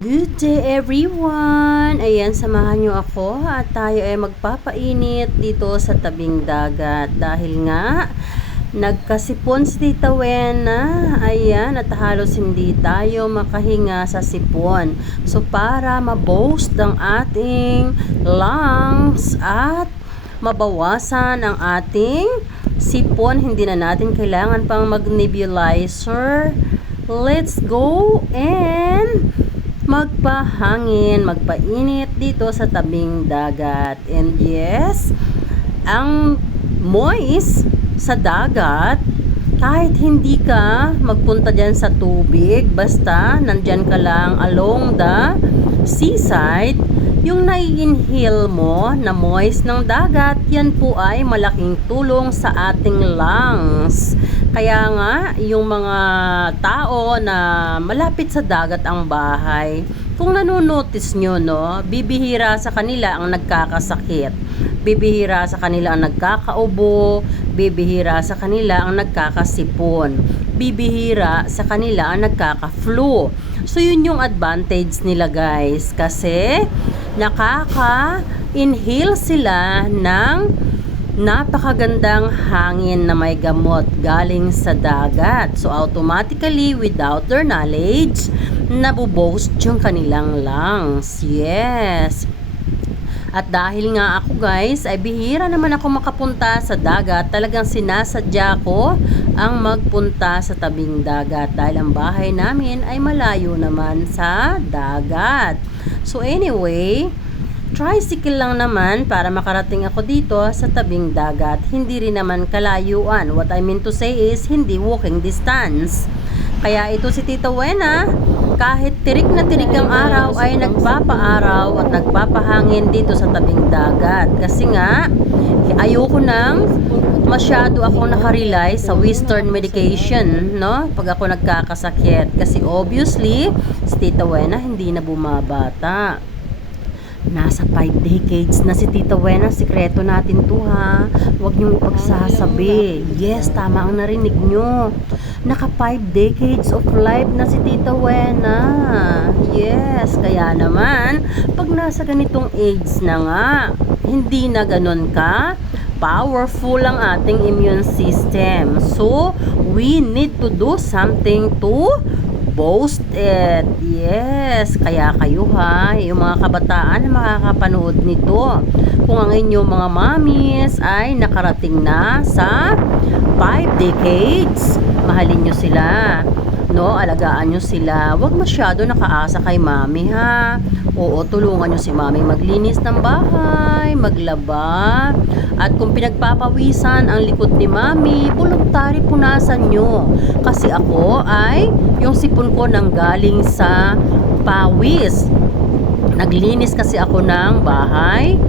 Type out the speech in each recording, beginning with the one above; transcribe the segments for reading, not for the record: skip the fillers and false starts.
Good day everyone! Ayan, samahan nyo ako at tayo ay magpapainit dito sa tabing dagat dahil nga nagkasipon si Tita Wena. Ayan, at halos hindi tayo makahinga sa sipon. So para maboast ang ating lungs at mabawasan ang ating sipon, hindi na natin kailangan pang mag-nebulizer. Let's go and magpahangin, magpainit dito sa tabing dagat. And yes, ang moist sa dagat, kahit hindi ka magpunta dyan sa tubig, basta nandyan ka lang along the seaside, yung nai-inhale mo na moist ng dagat, yan po ay malaking tulong sa ating lungs. Kaya nga, yung mga tao na malapit sa dagat ang bahay, kung nanonotice nyo, no, bibihira sa kanila ang nagkakasakit. Bibihira sa kanila ang nagkakaubo, bibihira sa kanila ang nagkakasipon, bibihira sa kanila ang nagkaka-flu. So, yun yung advantage nila, guys. Kasi, nakaka-inhale sila ng napakagandang hangin na may gamot galing sa dagat. So, automatically, without their knowledge, nabuboast yung kanilang lungs. Yes! At dahil nga ako, guys, ay bihira naman ako makapunta sa dagat, talagang sinasadya ko ang magpunta sa tabing dagat dahil ang bahay namin ay malayo naman sa dagat. So anyway, tricycle lang naman para makarating ako dito sa tabing dagat. Hindi rin naman kalayuan. What I mean to say is, hindi walking distance. Kaya ito si Tita Wena, kahit tirik na tirik ang araw, ay nagpapaaraw at nagpapahangin dito sa tabing dagat. Kasi nga, ayoko nang masyado ako nakarely sa western medication, no? Pag ako nagkakasakit. Kasi obviously, si Tita Wena hindi na bumabata. Nasa 5 decades na si Tita Wena. Sikreto natin to, ha. Huwag niyong ipagsasabi. Yes, tama ang narinig nyo. Naka 5 decades of life na si Tita Wena. Yes, kaya naman, pag nasa ganitong age na nga, hindi na ganun ka powerful ang ating immune system. So, we need to do something to boost it. Yes, kaya kayo, ha, yung mga kabataan na makakapanood nito, kung ang inyong mga mommies ay nakarating na sa 5 decades, mahalin nyo sila, no? Alagaan nyo sila. Huwag masyado nakaasa kay mami, ha. Oo, tulungan nyo si mami maglinis ng bahay, maglaba. At kung pinagpapawisan ang likod ni mami, voluntary punasan nyo. Kasi ako ay yung sipon ko nang galing sa pawis. Naglinis kasi ako ng bahay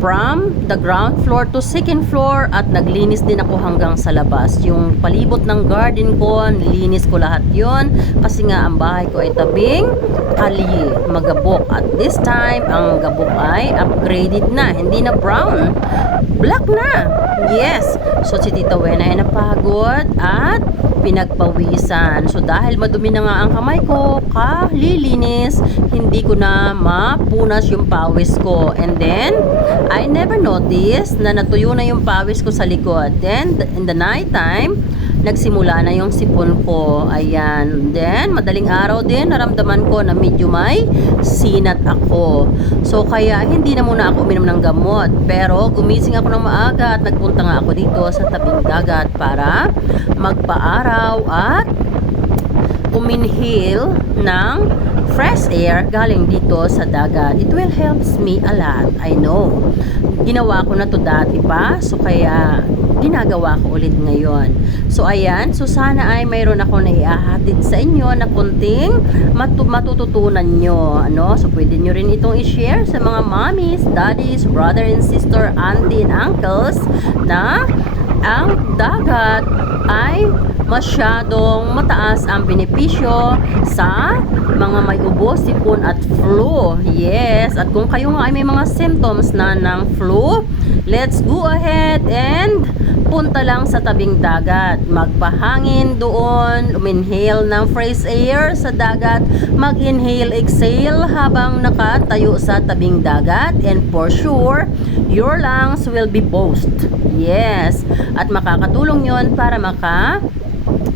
from the ground floor to second floor, at naglinis din ako hanggang sa labas. Yung palibot ng garden ko, nilinis ko lahat yon kasi nga ang bahay ko ay tabing kalye, magabok. At this time, ang gabok ay upgraded na, hindi na brown, black na. Yes, so si Tita Wena ay napagod at pinagpawisan. So dahil madumi na nga ang kamay ko, kalilinis, hindi ko na mapunas yung pawis ko. And then, I never noticed na natuyo na yung pawis ko sa likod. Then, in the night time, nagsimula na yung sipon ko. Ayan. Then, madaling araw din, naramdaman ko na medyo may sinat ako. So, kaya hindi na muna ako uminom ng gamot. Pero, gumising ako ng maaga at nagpunta nga ako dito sa tabing dagat para magpaaraw at uminhale ng fresh air galing dito sa dagat. It will helps me a lot. I know. Ginawa ko na to dati pa. So, kaya ginagawa ko ulit ngayon. So, ayan. So, sana ay mayroon ako na iahatid sa inyo na kunting matututunan nyo. Ano? So, pwede nyo rin itong i-share sa mga mommies, daddies, brother and sister, auntie and uncles na ang dagat ay masyadong mataas ang benepisyo sa mga may ubo, sipon at flu. Yes, at kung kayo nga ay may mga symptoms na ng flu, let's go ahead and punta lang sa tabing dagat, magpahangin doon, uminhale ng fresh air sa dagat, mag-inhale, exhale habang nakatayo sa tabing dagat, and for sure, your lungs will be boost. Yes, at makakatulong yon para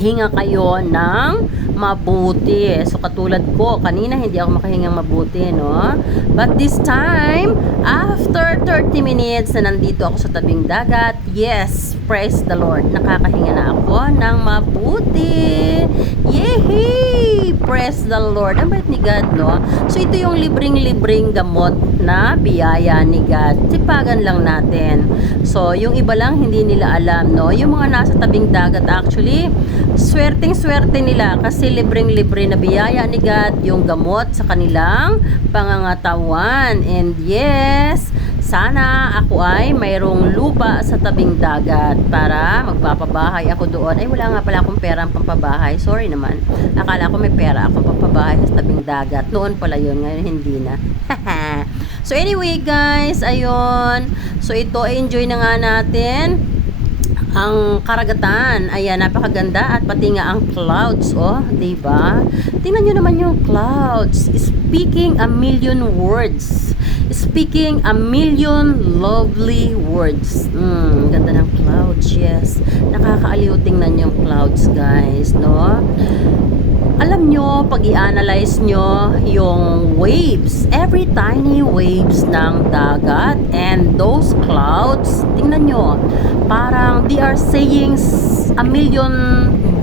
hinga kayo ng mabuti. So katulad ko, kanina hindi ako makahingang mabuti, no? But this time, after 30 minutes na nandito ako sa tabing dagat, yes, praise the Lord, nakakahinga na ako ng mabuti. Yehey! Praise the Lord. Ang bait ni God, no? So ito yung libreng-libreng gamot na biyaya ni God. Sipagan lang natin. So yung iba lang hindi nila alam, no? Yung mga nasa tabing dagat, actually, swerteng-swerte nila kasi libreng-libre na biyaya ni God yung gamot sa kanilang pangangatawan. And yes, sana ako ay mayroong lupa sa tabing dagat para magpapabahay ako doon. Ay, wala nga pala akong pera pampabahay. Sorry naman. Akala ko may pera akong pampabahay sa tabing dagat. Noon pala yun, ngayon hindi na. So anyway guys, ayun. So ito, enjoy na nga natin ang karagatan. Ayan, napakaganda, at pati nga ang clouds, oh, 'di ba? Tingnan niyo naman yung clouds, speaking a million words, speaking a million lovely words. Ganda ng clouds, yes. Nakakaaliw tingnan yung clouds, guys, no? Alam nyo, pag i-analyze nyo yung waves, every tiny waves ng dagat and those clouds, tingnan nyo, parang they are saying a million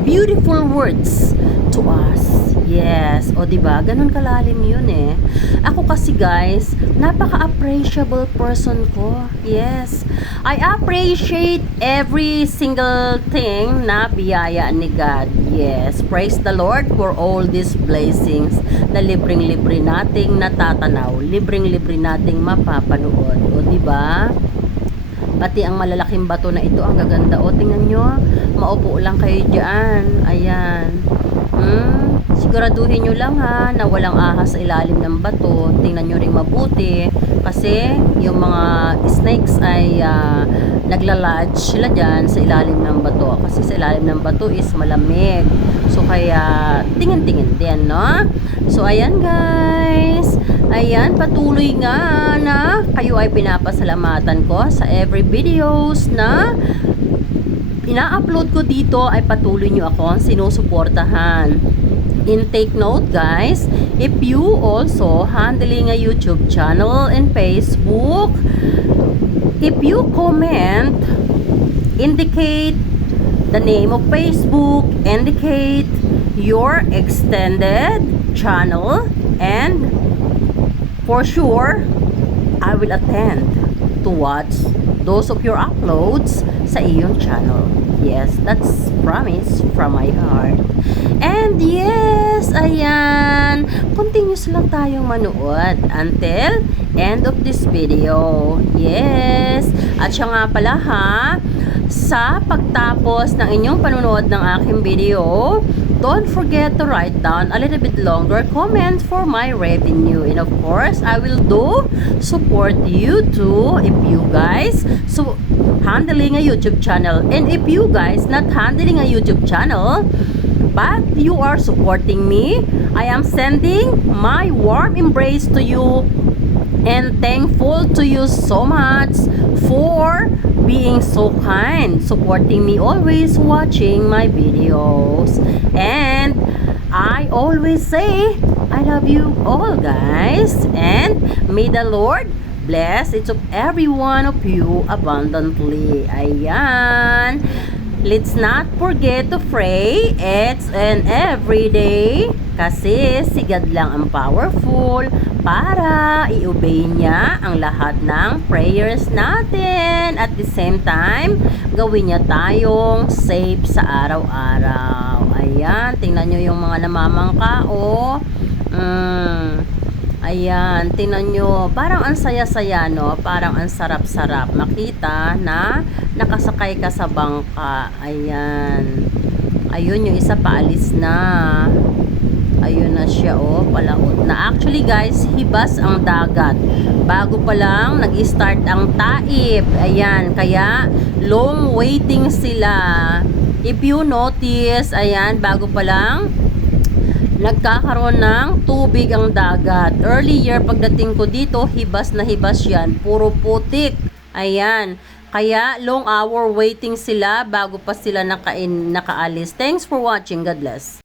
beautiful words to us. Yes, o diba, ganun kalalim yun eh. Ako kasi guys, napaka-appreciable person ko. Yes, I appreciate every single thing na biyaya ni God. Yes, praise the Lord for all these blessings na libreng-libre nating natatanaw, libreng-libre nating mapapanood. O diba? Pati ang malalaking bato na ito, ang gaganda. O, tingnan nyo, maupo lang kayo dyan. Ayan. Siguraduhin nyo lang ha, na walang ahas sa ilalim ng bato. Tingnan nyo ring mabuti. Kasi, yung mga snakes ay naglalodge sila dyan sa ilalim ng bato. Kasi sa ilalim ng bato is malamig. So, kaya, tingin-tingin din, no? So, ayan guys. Ayan, patuloy nga na kayo ay pinapasalamatan ko sa every videos na ina-upload ko dito, ay patuloy nyo ako sinusuportahan. In take note guys, if you also handling a YouTube channel and Facebook, if you comment, indicate the name of Facebook, indicate your extended channel, and for sure, I will attend to watch those of your uploads sa iyong channel. Yes, that's promise from my heart. And yes, ayan, continuous lang tayong manood until end of this video. Yes, at siya nga pala ha, sa pagtapos ng inyong panunood ng aking video, don't forget to write down a little bit longer comment for my revenue. And of course, I will do support you too if you guys handling a YouTube channel. And if you guys not handling a YouTube channel, but you are supporting me, I am sending my warm embrace to you and thankful to you so much for being so kind, supporting me, always watching my videos. And I always say, I love you all guys, and may the Lord bless each of every one of you abundantly. Ayan. Let's not forget to pray each and every day, kasi si God lang ang powerful para i-obey niya ang lahat ng prayers natin. At the same time, gawin niya tayong safe sa araw-araw. Ayan, tingnan nyo yung mga namamangka, oh. Ayan, tingnan nyo, parang ang saya-saya, no? Parang ang sarap-sarap makita na nakasakay ka sa bangka. Ayan. Ayun, yung isa paalis na. Ayun na siya, oh, palaot na. Actually, guys, hibas ang dagat. Bago pa lang, nag-start ang taib. Ayan, kaya long waiting sila. If you notice, ayan, bago pa lang, nagkakaroon ng tubig ang dagat. Earlier, pagdating ko dito, hibas na hibas yan. Puro putik. Ayan. Kaya, long hour waiting sila bago pa sila nakaalis. Thanks for watching. God bless.